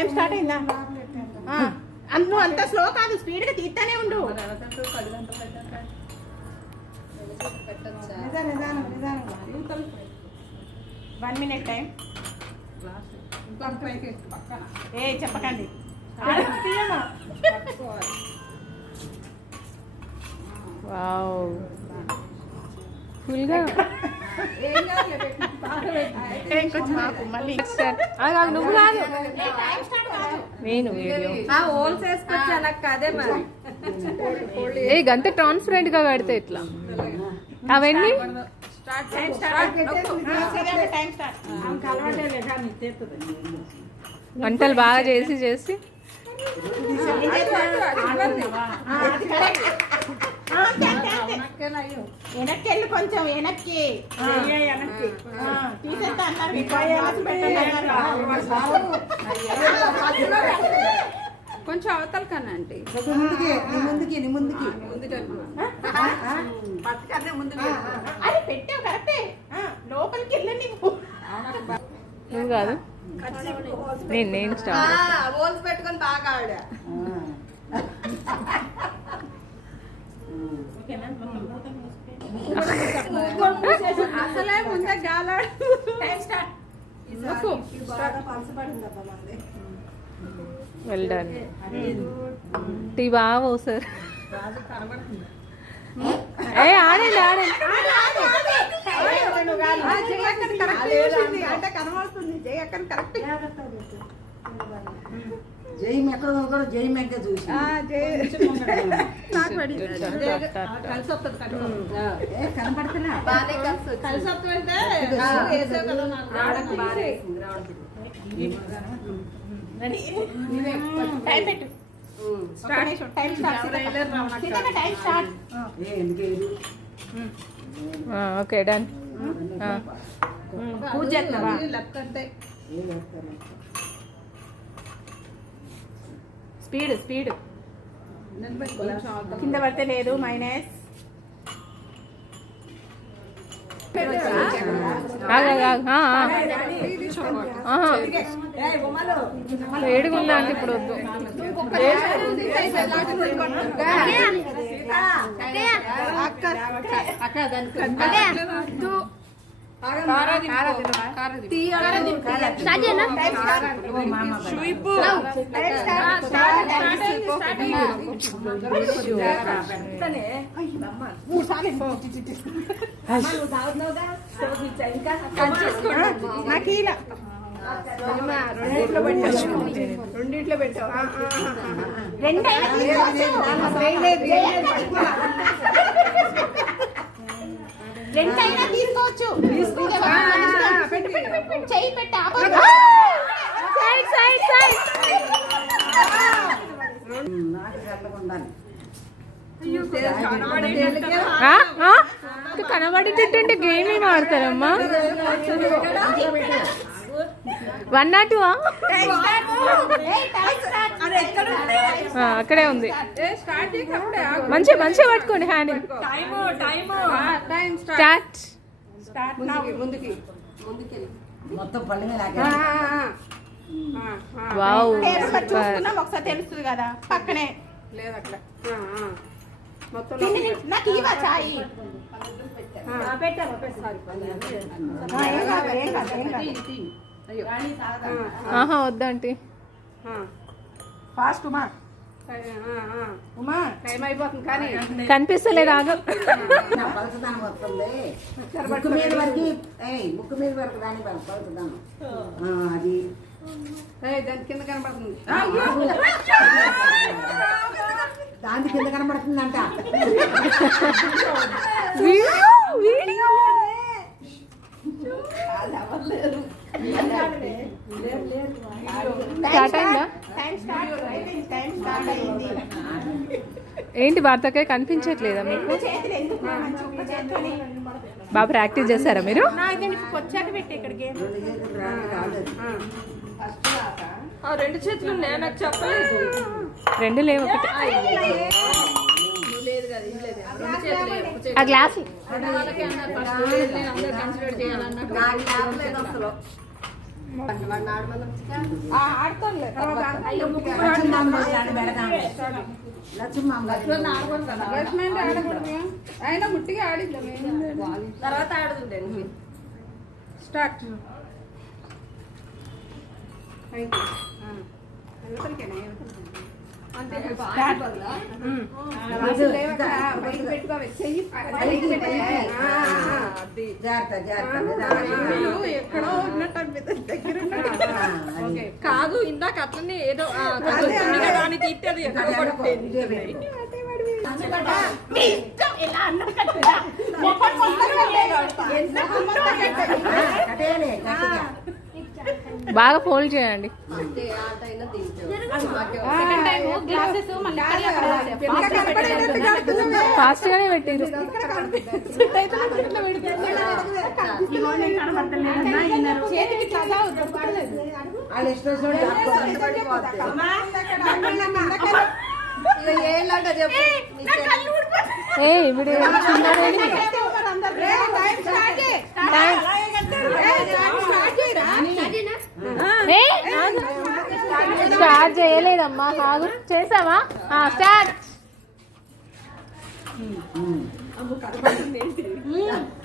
Time start అయిందా? నువ్వు అంత స్లో కాదు, స్పీడ్ గా తీస్తానే ఉండు. 1 minute టైం. ఏ చెప్పకండి. వావ్ ఫుల్గా నువ్వు కాదు నేను వీడియో ఏ గంత ట్రాన్స్పరెంట్ గా కడితే ఇట్లా అవన్నీ వంటలు బాగా చేసి చేసి వెనక్కి కొంచెం వెనక్కి తీసేస్తా అన్నారు. కొంచెం అవతల కన్నా అంటే అది పెట్టావు కరెక్టే. లోపలికి వెళ్ళండి. నువ్వు కాదు నేను హోల్స్ పెట్టుకొని బాగా ఆవిడ అసలే ముందే గాలాడు. Well done. టీ బాగా సార్. ఏ ఆడండి ఆడండి. అంటే కనబడుతుంది జై అక్కడ కరెక్ట్. జై ఎక్కడ కూడా జై మెక్క చూసి కనపడుతున్నా కలిసి వస్తుంటే టైం పెట్టు. Time start. Okay done. పూజ చేస్తున్నావా? స్పీడ్ స్పీడ్ కింద పడితే లేదు. మైనస్ వేడిగుందా అంటే ఇప్పుడు వద్దు. రెండిట్లో పెట్టావు. రెండైనా తీసుకోవచ్చు. చెయ్యి పెట్టి కనబడేటట్టు గేమ్ ఏం ఆడతారమ్మా? 102 అక్కడే ఉంది. మంచిగా మంచిగా పట్టుకోండి హ్యాండ్. స్టార్ట్. మొత్తం పళ్ళ మీద వావ్ చూసుకున్నాం ఒకసారి తెలుస్తుంది కదా. పక్కనే లేదు అక్కడ నాకు ఇవా చాయి. వద్దంటే ఫాస్ట్ ఉమా ఉమా టైం అయిపోతుంది కానీ కనిపిస్తలేదు. ఆగు. పలసదానం వస్తుంది. ముక్కు మీద వరకు ముక్కు మీద వరకు దాని పలసదానం అది దాని కింద కనబడుతుంది. దాని కింద కనబడుతుందంట. ఏంటి వార్తకే కనిపించట్లేదా మీకు? బాగా ప్రాక్టీస్ చేస్తారా మీరు? వచ్చాక పెట్టి ఇక్కడికి రెండు చేతులు నాకు చెప్పలేదు. రెండు లేవు. ఒకటి ఆ గ్లాసు ఆడతానులే లక్ష్మి అంటే ఆడకూడదు అయినా ముట్టిగా ఆడిద్దాం తర్వాత ఆడుతుండే స్టార్ట్ ఎక్కడో ఉన్నట్టు అనిపిస్తుంది దగ్గర కాదు ఇందాక అట్లనే ఏదో దాన్ని తీట్టేది ఎక్కడో పడిపోయింది. మీ ఇష్టం ఎలా అన్నం కట్టుదా మొహం మొత్తం బాగా ఫోల్డ్ చేయండి. ఫాస్ట్ గానే పెట్టిరు. ఏ ఇప్పుడు స్టార్ట్ చేయలేదమ్మా, కాదు చేసావా? స్టార్ట్.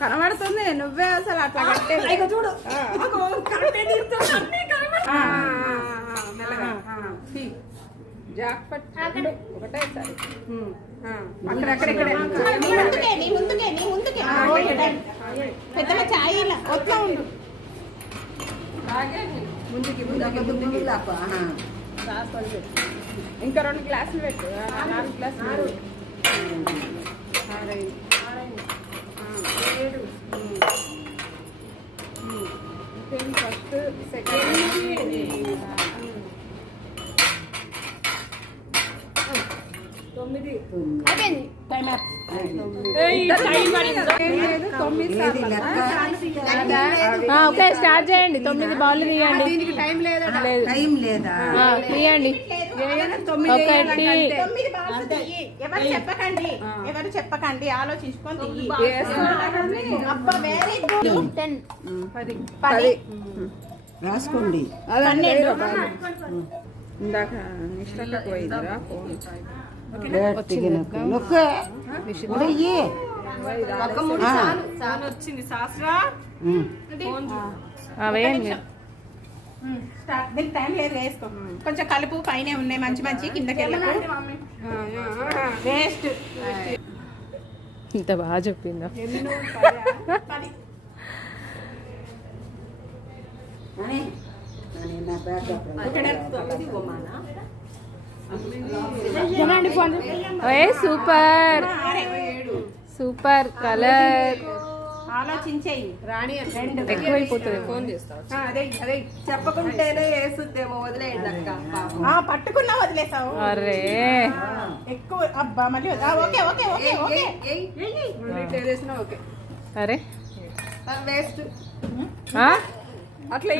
కనబడుతుంది నువ్వే అసలు అట్లా కట్టే చూడు జాక్ పట్టు ఒకటేసారి పెద్దమ్మ చాయ్ వస్తా ఉండు ఇంకా 2 గ్లాసులు పెట్టు 4 గ్లాసులు ఫస్ట్ సెకండ్ 9 ఓకే స్టార్ట్ చేయండి. 9 బాల్ తీయండి. టైం లేదా తీయండి. 9 బాల్స్ తీయి. ఎవరు చెప్పకండి ఆలోచించుకొని తీయి. అబ్బా వెరీ గుడ్. 10 రాసుకోండి. ఇందాక నిష్టకు పోయిందిరా వచ్చింది శాస్త్రా వేయండి. దీనికి టైం లేదు, వేసుకో. కొంచెం కలుపు. పైన ఉన్నాయి మంచి మంచి, కిందకి వెళ్ళకు. వేస్ట్. ఇంత బాగా చెప్పిందా? Super super colour. ఆలోచించేయి రాణి ఎక్కువైపోతుంది. ఫోన్ చేస్తా. అదే చెప్పకుంటేనే వేసుద్దేమో వదిలేయండి అక్క. పట్టుకున్నా వదిలేసావు. అరే ఎక్కువ. అబ్బా మళ్ళీ ఓకే ఓకే ఓకే ఓకే వేసినా ఓకే. అరే వేస్ట్ అట్లా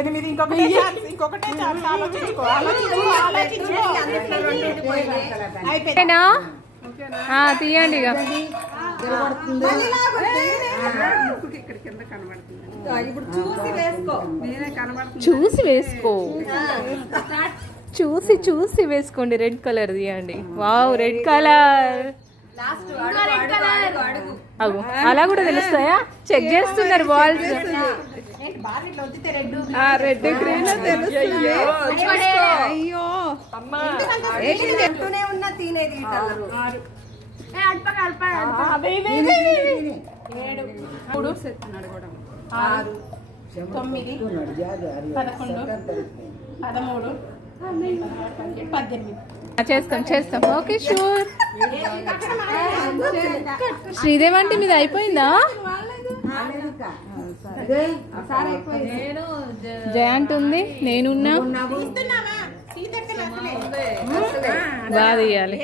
8. ఇంకొకటే ఛాన్స్. ఆలోచించుకో అయిపోయింది. తీయండి ఇక. ఇక్కడ కింద కనబడుతుంది. ఇప్పుడు చూసి వేసుకో. నేనే కనబడుతుంది. చూసి వేసుకోండి. రెడ్ కలర్ తీయండి. Wow red colour. అలా కూడా తెలుస్తాయా? చెక్ చేస్తున్నారు బాల్స్. రెడ్ గ్రీన్ తెలుస్తుంది. అయ్యో చెప్తూనే ఉన్నా తినేది 6 9 11 13 18. చేస్తాం. Okay sure. శ్రీదేవి అంటే మీద అయిపోయిందా? జయంట్ ఉంది, నేనున్నా. బాగా తీయాలి.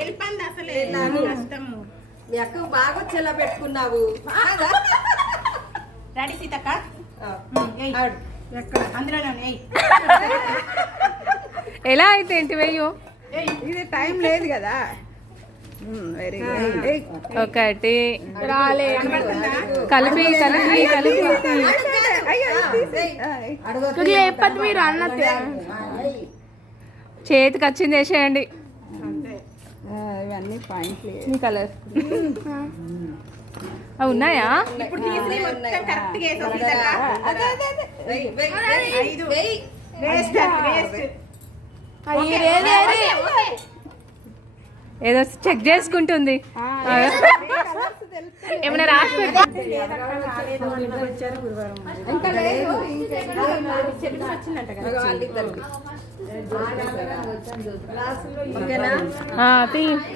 మీ అక్క బాగా వచ్చేలా పెట్టుకున్నావు. రెడీ సీతక్క? అందులోనే ఎలా అయితే ఏంటి వెయ్యో. ఇది టైం లేదు కదా. Very good. ఒకటి కలిపి చెప్పదు మీరు అన్నట్టు చేతికి వచ్చింది వేసేయండి ఇవన్నీ పాయింట్లు మీ కలర్ అవి ఉన్నాయా ఇప్పుడు తీసి మొత్తం కరెక్ట్ గా ఏదో చెక్ చేసుకుంటుంది ఏమైనా రాసి పెట్టి ఇంకా లేదు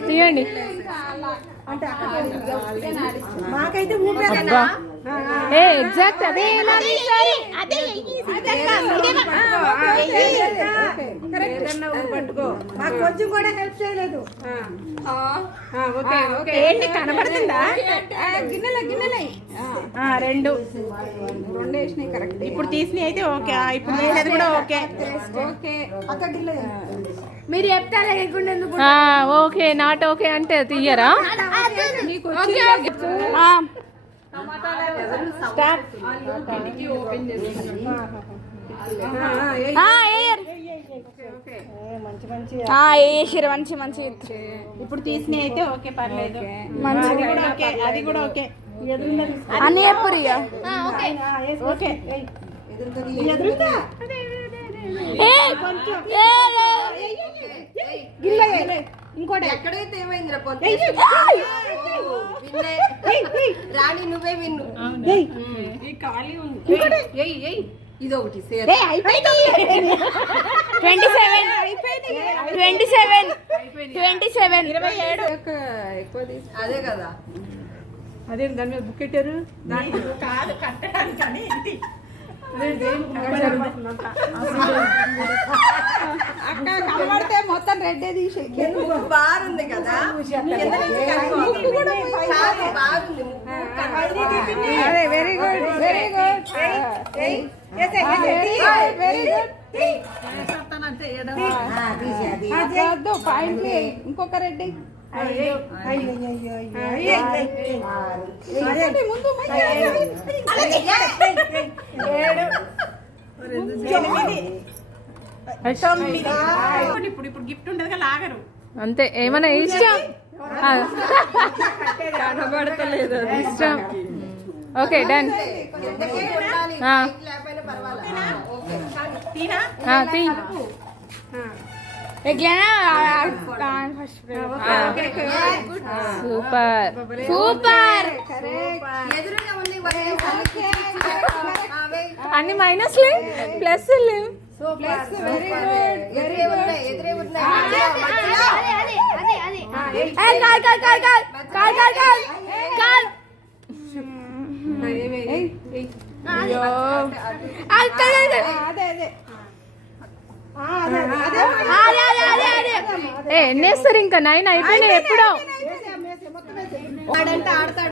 తీయండి మాకైతే అబ్బా ఏ ఎగ్జాక్ట్ అదే పట్టుకో మాకు కొంచెం కూడా హెల్ప్ చేయలేదు ఏంటి కనబడుతుందా గిన్నెలే రెండు వేసినాయి కరెక్ట్ ఇప్పుడు తీసినవి అయితే ఓకే ఇప్పుడు తీసేది కూడా ఓకే ఓకే అక్క గిన్నె మీరు చెప్తా లేకుండా ఎందుకు ఓకే నాట్ ఓకే అంటే తీయరా మంచి మంచి ఇప్పుడు తీసినవి అయితే ఓకే పర్లేదు అది కూడా ఓకే అన్ని ఎప్పుడు ఓకే ఇంకోటి ఎక్కడైతే ఏమైంది రాణి నువ్వే విన్ను ఇది ఒకటి 27 ఎక్కువ తీసి అదే కదా అదే దాని మీద బుక్ పెట్టారు కాదు కట్టడానికి అక్క కనబడితే మొత్తం రెడ్ తీసే బార్ ఉంది కదా బాగుంది అదే very good very good very good point ఇంకొక రెడ్డి ముందు ఇప్పుడు గిఫ్ట్ ఉండదు లాగరు అంతే ఏమైనా ఇష్టం కనబడతలేదు ఇష్టం ఓకే డన్ లేకపోయినా పర్వాలేదు తీ సూపర్ సూపర్ ఎదురుగా ఉంది అన్ని మైనస్ లే ప్లస్ లేవు ఎదురే ఉన్నాయి ఎన్నేస్తారు ఇంకా 9 అయిపోయినాయి ఎప్పుడో ఆడంటే ఆడతాడు